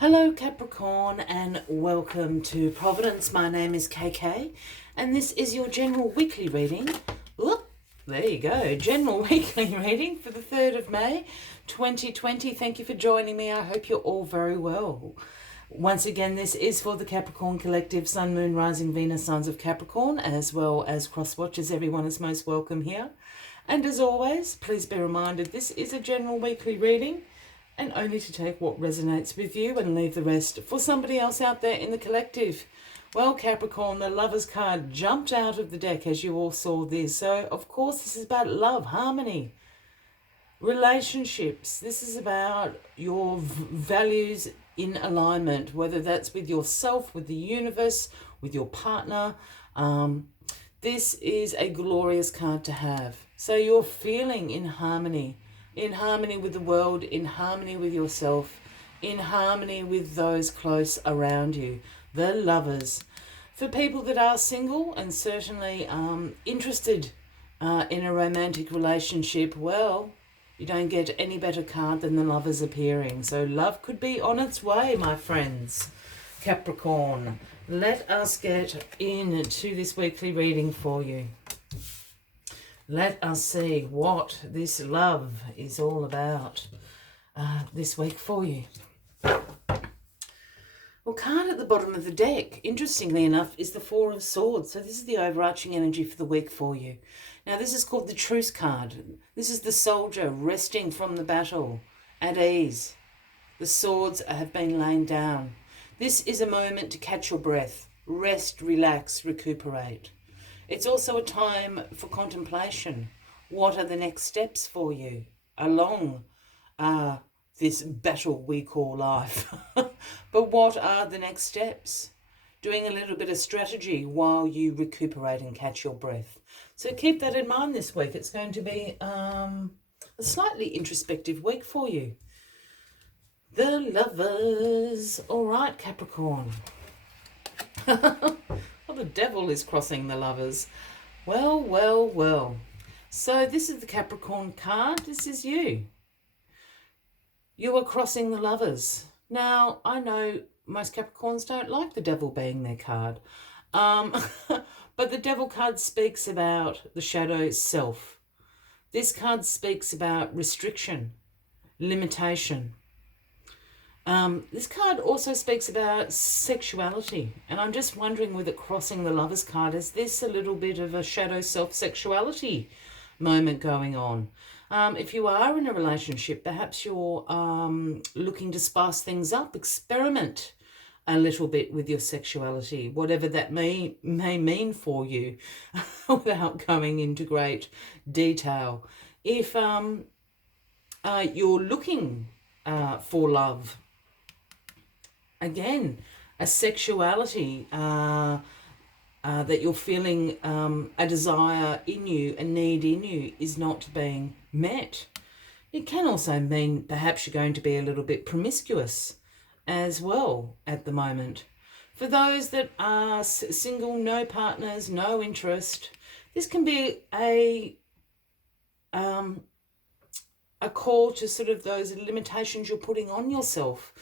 Hello Capricorn and welcome to Providence. My name is KK and this is your general weekly reading. Oop, there you go, general weekly reading for the 3rd of May 2020. Thank you for joining me. I hope you're all very well. Once again, this is for the Capricorn Collective, Sun, Moon, Rising, Venus, Signs of Capricorn, as well as cross-watchers. Everyone is most welcome here. And as always, please be reminded this is a general weekly reading and only to take what resonates with you and leave the rest for somebody else out there in the collective. Well, Capricorn, the Lovers card jumped out of the deck as you all saw this. So, of course, this is about love, harmony, relationships. This is about your values in alignment, whether that's with yourself, with the universe, with your partner. This is a glorious card to have. So you're feeling in harmony with the world, in harmony with yourself, in harmony with those close around you. The Lovers. For people that are single and certainly interested in a romantic relationship, well, you don't get any better card than the Lovers appearing. So love could be on its way, my friends. Capricorn, let us get into this weekly reading for you. Let us see what this love is all about this week for you. Well, card at the bottom of the deck, interestingly enough, is the Four of Swords. So this is the overarching energy for the week for you. Now, this is called the Truce card. This is the soldier resting from the battle at ease. The swords have been laid down. This is a moment to catch your breath, rest, relax, recuperate. It's also a time for contemplation. What are the next steps for you along this battle we call life? But what are the next steps? Doing a little bit of strategy while you recuperate and catch your breath. So keep that in mind this week. It's going to be a slightly introspective week for you. The Lovers. All right, Capricorn. Well, the devil is crossing the Lovers. Well, well, well. So this is the Capricorn card. This is you. You are crossing the Lovers. Now, I know most Capricorns don't like the devil being their card. But the devil card speaks about the shadow self. This card speaks about restriction, limitation. This card also speaks about sexuality. And I'm just wondering, with it crossing the Lovers card, is this a little bit of a shadow self-sexuality moment going on? If you are in a relationship, perhaps you're looking to spice things up, experiment a little bit with your sexuality, whatever that may mean for you, without going into great detail. If you're looking for love, again, a sexuality that you're feeling a desire in you, a need in you is not being met. It can also mean perhaps you're going to be a little bit promiscuous as well at the moment. For those that are single, no partners, no interest, this can be a call to sort of those limitations you're putting on yourself.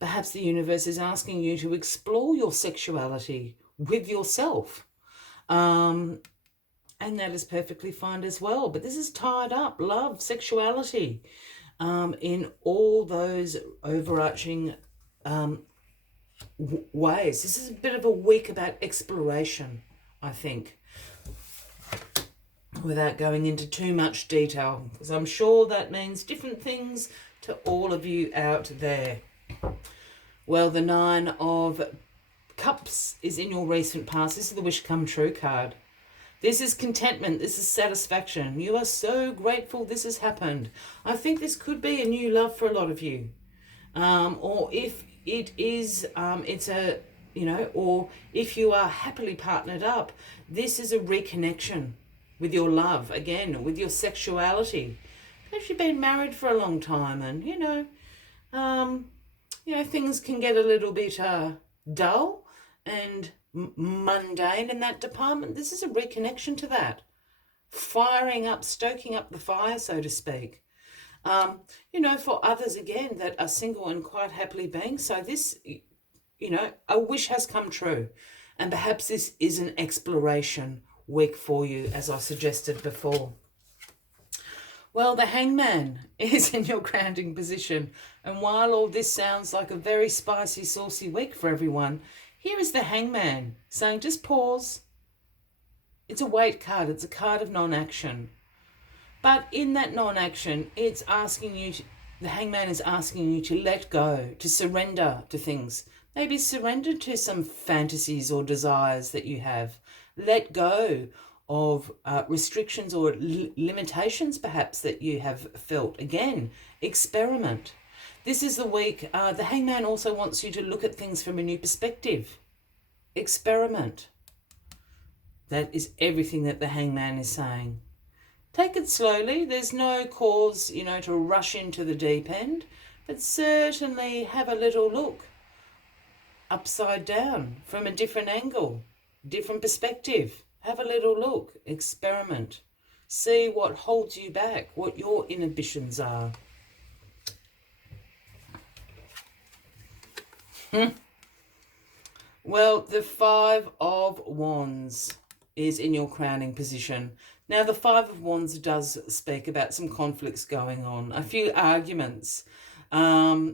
Perhaps the universe is asking you to explore your sexuality with yourself. And that is perfectly fine as well. But this is tied up, love, sexuality, in all those overarching ways. This is a bit of a week about exploration, I think, without going into too much detail, because I'm sure that means different things to all of you out there. Well, the Nine of Cups is in your recent past. This is the Wish Come True card. This is contentment. This is satisfaction. You are so grateful this has happened. I think this could be a new love for a lot of you. Or if it is, it's a, or if you are happily partnered up, this is a reconnection with your love, again, with your sexuality. Perhaps you've been married for a long time and, things can get a little bit dull and mundane in that department. This is a reconnection to that. Firing up, stoking up the fire, so to speak. You know, for others, again, that are single and quite happily being. So this, you know, a wish has come true. And perhaps this is an exploration week for you, as I suggested before. Well, the Hangman is in your grounding position. And while all this sounds like a very spicy, saucy week for everyone, here is the Hangman saying, just pause. It's a wait card. It's a card of non-action. But in that non-action, it's asking you, the Hangman is asking you to let go, to surrender to things. Maybe surrender to some fantasies or desires that you have. Let go of restrictions or limitations perhaps that you have felt. Again, experiment. This is the week. The Hangman also wants you to look at things from a new perspective. Experiment. That is everything that the Hangman is saying. Take it slowly. There's no cause, you know, to rush into the deep end, but certainly have a little look upside down from a different angle, different perspective. Have a little look, experiment, see what holds you back, what your inhibitions are. Well, the Five of Wands is in your crowning position. Now, the Five of Wands does speak about some conflicts going on, a few arguments, a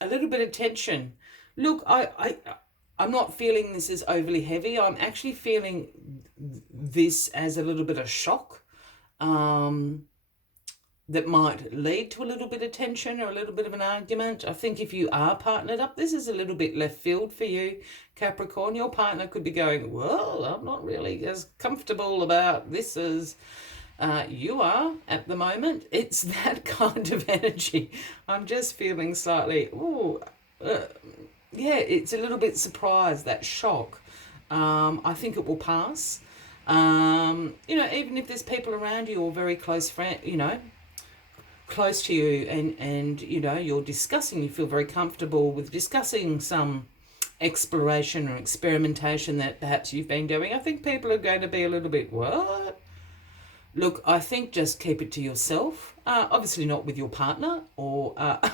little bit of tension. Look, I'm not feeling this as overly heavy. I'm actually feeling this as a little bit of shock that might lead to a little bit of tension or a little bit of an argument. I think if you are partnered up, this is a little bit left field for you, Capricorn. Your partner could be going, well, I'm not really as comfortable about this as you are at the moment. It's that kind of energy. I'm just feeling slightly, yeah, it's a little bit surprised, that shock. I think it will pass. You know, even if there's people around you or very close friend, you know, close to you, and you know, you're discussing, you feel very comfortable with discussing some exploration or experimentation that perhaps you've been doing. I think people are going to be a little bit, what? Look, I think just keep it to yourself. Obviously not with your partner or at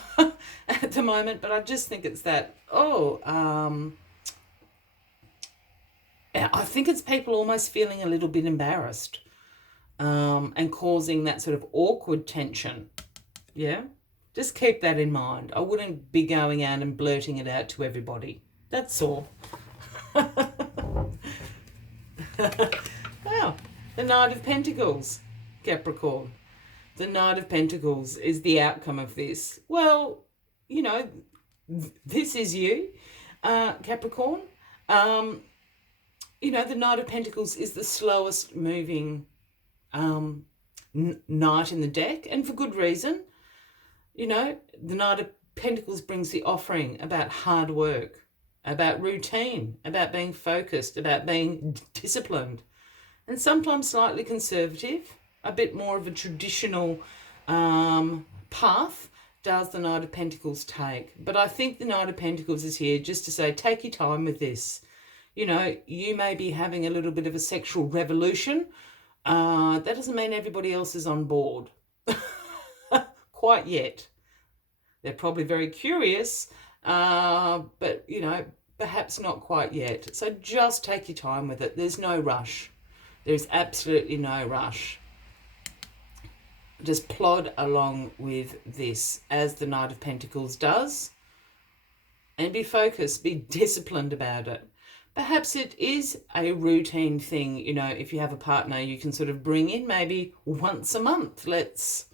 the moment, but I just think it's that, I think it's people almost feeling a little bit embarrassed and causing that sort of awkward tension. Yeah? Just keep that in mind. I wouldn't be going out and blurting it out to everybody. That's all. Wow. The Knight of Pentacles, Capricorn. The Knight of Pentacles is the outcome of this. Well, you know, this is you, Capricorn. You know, the Knight of Pentacles is the slowest moving knight in the deck, and for good reason. You know, the Knight of Pentacles brings the offering about hard work, about routine, about being focused, about being disciplined, and sometimes slightly conservative, a bit more of a traditional path does the Knight of Pentacles take. But I think the Knight of Pentacles is here just to say, take your time with this. You know, you may be having a little bit of a sexual revolution. That doesn't mean everybody else is on board. Quite yet. They're probably very curious, but, you know, perhaps not quite yet. So just take your time with it. There's no rush. There's absolutely no rush. Just plod along with this as the Knight of Pentacles does, and be focused, be disciplined about it. Perhaps it is a routine thing, you know, if you have a partner, you can sort of bring in maybe once a month. Let's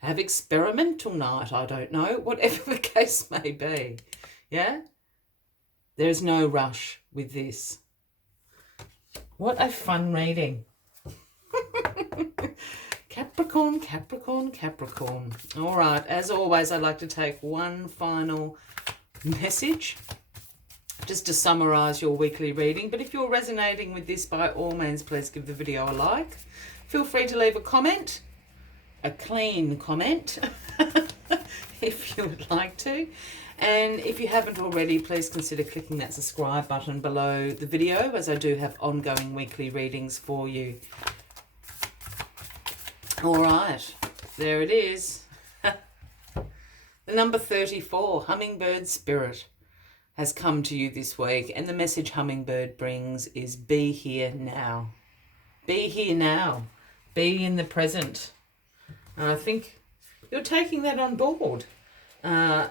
have experimental night, I don't know, whatever the case may be. Yeah? There's no rush with this. What a fun reading. Capricorn, Capricorn, Capricorn. All right, as always, I'd like to take one final message just to summarise your weekly reading. But if you're resonating with this, by all means, please give the video a like. Feel free to leave a comment, a clean comment, if you would like to. And if you haven't already, please consider clicking that subscribe button below the video, as I do have ongoing weekly readings for you. All right, there it is. Number 34, Hummingbird Spirit has come to you this week, and the message Hummingbird brings is be here now. Be here now. Be in the present. And I think you're taking that on board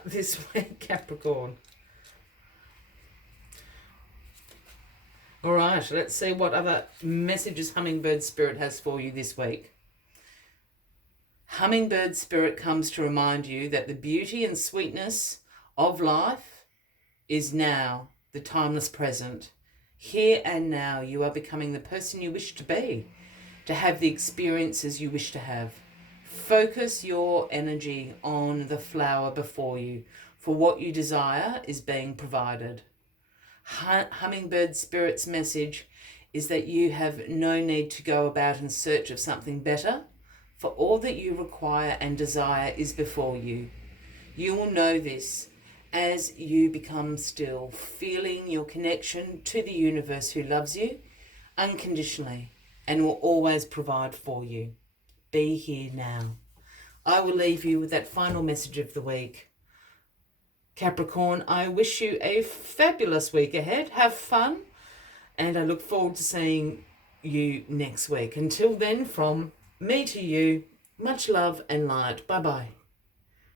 this week, Capricorn. All right, let's see what other messages Hummingbird Spirit has for you this week. Hummingbird Spirit comes to remind you that the beauty and sweetness of life is now, the timeless present. Here and now, you are becoming the person you wish to be, to have the experiences you wish to have. Focus your energy on the flower before you, for what you desire is being provided. Hummingbird Spirit's message is that you have no need to go about in search of something better, for all that you require and desire is before you. You will know this as you become still, feeling your connection to the universe who loves you unconditionally and will always provide for you. Be here now. I will leave you with that final message of the week. Capricorn, I wish you a fabulous week ahead. Have fun, and I look forward to seeing you next week. Until then, from me to you, much love and light. Bye-bye.